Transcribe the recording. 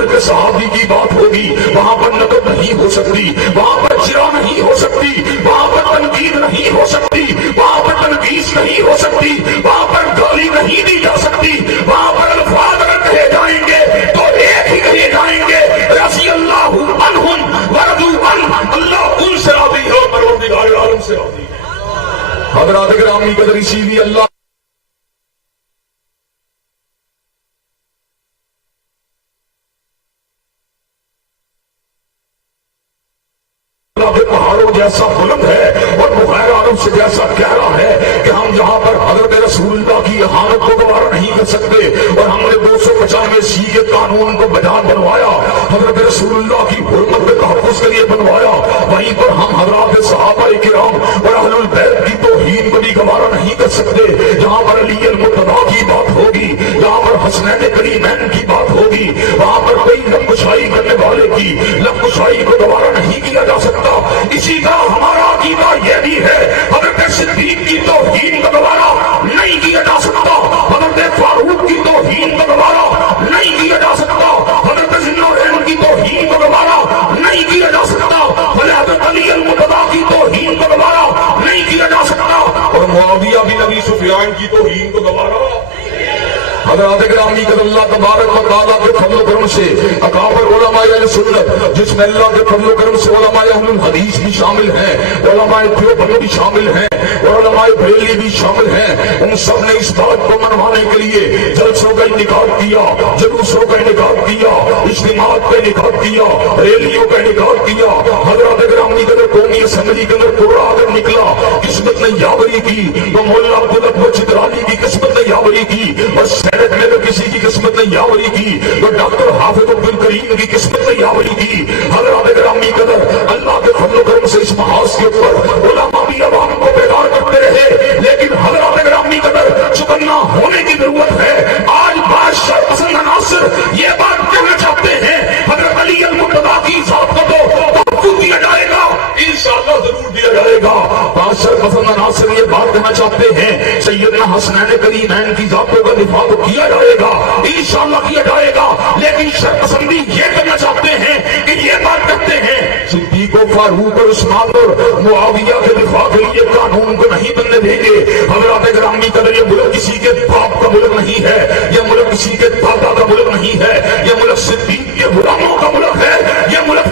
بزرگ صحابی کی بات ہوگی وہاں پر نقد نہیں ہو سکتی، وہاں پر جرا نہیں ہو سکتی، وہاں پر تنقید نہیں ہو سکتی، وہاں پر تنقید نہیں ہو سکتی، وہاں پر گالی نہیں دی جا سکتی، وہاں پر الفاظ اگر کہے جائیں گے تو ایک ہی کہے جائیں گے رضی اللہ عنہم ورضوا عنہ، اللہ ان سے راضی ہے اور پروردگار عالم سے راضی ہے۔ حضرات گرامی قدر اسی لیے اللہ پہاڑوں جیسا بلند ہے اور بغیر عالم سے جیسا گہرا ہے کہ ہم جہاں پر حضرت رسول اللہ کی احانت کو گوارا نہیں کر سکتے اور ہم نے 295 سی کے قانون کو بجان بنوایا، حضرت رسول اللہ کی حرمت کے تحفظ کے لیے بنوایا، وہیں پر ہم حضرات صحابہ کرام اور اہل البیت کی توہین کو بھی گوارا نہیں کر سکتے۔ جہاں پر علی المرتضیٰ کی بات ہوگی، جہاں پر حسنین کریمین کی بات ہوگی، وہاں پر کوئی لبکشائی کرنے والے کی لبکشائی کو گوارا نہیں کیا جا سکتا۔ اسی طرح ہمارا عقیدہ یہ بھی ہے حضرت صدیق کی توہین کو گوارا نہیں کیا جا سکتا، حضرت فاروق کی توہین کو گوارا نہیں کیا جا سکتا، حضرت ذوالنورین کی توہین کو گوارا نہیں کیا جا سکتا، حضرت علی المرتضیٰ کی توہین کو گوارا نہیں کیا جا سکتا، اور معاویہ بن ابی سفیان کی توہین کو گوارا۔ حضرات گرامی قدر اللہ تبارک و تعالیٰ کے فضل و کرم سے اکابر علماء اہل سنت، جس میں اللہ کے فضل و کرم سے علماء اہل الحدیث بھی شامل ہیں، علماء دیوبند بھی شامل ہیں اور علماء بریلی بھی شامل ہیں، ان سب نے اس بات کو منوانے کے لیے جلسوں کا انعقاد کیا، جلوسوں کا انعقاد کیا، اجتماعات کا انعقاد کیا، ریلیوں کا انعقاد کیا۔ حضرات گرامی قدر قومی اسمبلی کے اندر پورا اگر نکلا، قسمت نے یاوری کی تو مولا عبداللہ و چترالی کی قسمت نے یاوری کی، اور سینٹ میں تو کسی کی قسمت نے یاوری کی، تو ڈاکٹر حافظ عبد الکریم کی قسمت نے یاوری کی۔ حضرات گرامی قدر اللہ کے فضل و کرم سے اس محاذ کے اوپر علماء بھی عوام کو بیدار کرتے رہے، لیکن حضرات گرامی قدر چکنا ہونے کی ضرورت ہے۔ آج بادشاہ پسند عناصر یہ بات کہنا چاہتے ہیں حضرت علی المرتضیٰ کی ذات کو تو تحفظ دیا جائے گا، انشاءاللہ ضرور دیا جائے گا۔ بادشاہ پسند عناصر یہ بات کہنا چاہتے ہیں سیدنا حسنین کریمین کی ذاتوں کا دفاع تو کیا جائے گا، انشاءاللہ کیا جائے گا، لیکن شرپسندی یہ کرنا چاہتے ہیں کہ یہ بات کرتے ہیں صدیق و فاروق اور عثمان اور معاویہ کے دفاع کے لیے قانون کو نہیں بننے دیں گے۔ حضرات گرامی قدر یہ ملک کسی کے باپ کا ملک نہیں ہے، یہ ملک کسی کے دادا کا ملک نہیں ہے، یہ ملک صدیق کے غلاموں کا ملک